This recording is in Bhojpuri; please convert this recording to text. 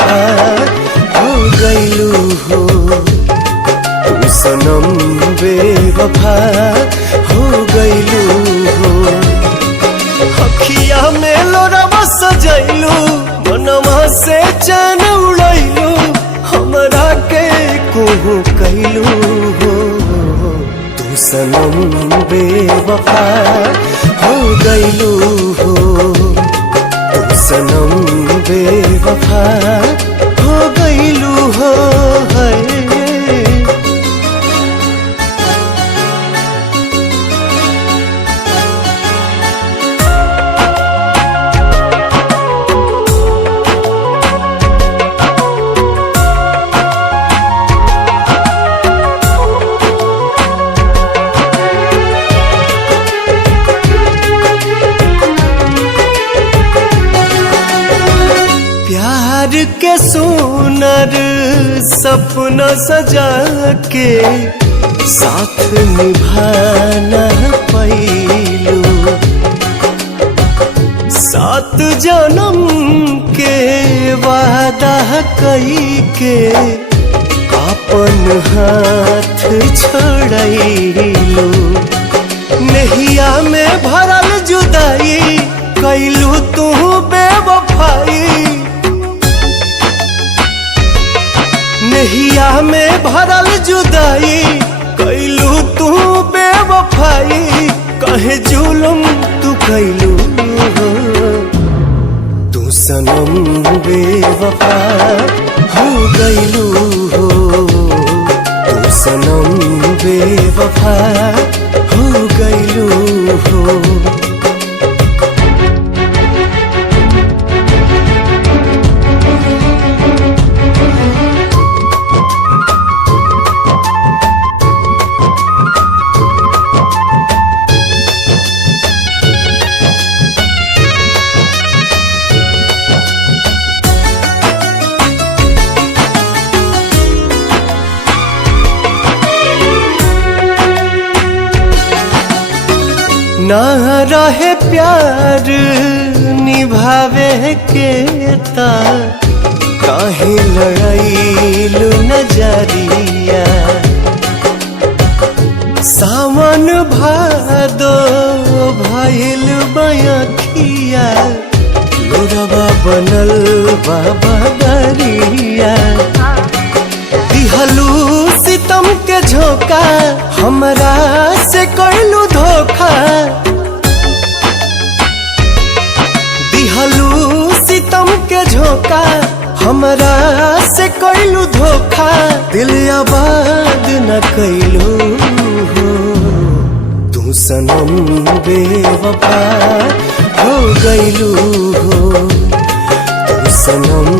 बेवफा हो गईलू हो, तू सनम बेवफा हो गईलू हो। अखिया में लोरवा सजैलू, मनवा से चैन उड़ैलू, हमरा के कोहू कैलू हो, तू सनम बेवफा हो गईलू हो, तू सनम बेवफा हो गईलू हो। प्यार के सुनर सपना सजा के साथ निभाना पैलू, 7 जन्म के वादा कई के अपन हाथ छोड़ैलू। नहिया में भरल जुदाई कैलू तू बेवफाई, नहिया में भरल जुदाई कैलू तू बेवफाई, कहे जुलम तू कैलू हो, तू सनम बेवफा हो गईलू हो, तू सनम बेवफा हो गईलू हो। ना रहे प्यार निभावे के ता काहे लड़ाईलू नजरिया, सावन भादो भइल बयखिया, लोरवा बनल बाबा दरिया। दिहलू सितम के झोंका, हमरा से कैलू धोखा, दिहलू सितम के झोंका, हमरा से कैलू धोखा, दिल आबाद न कैलू हो, तू सनम बेवफा हो गईलू हो, तू सनम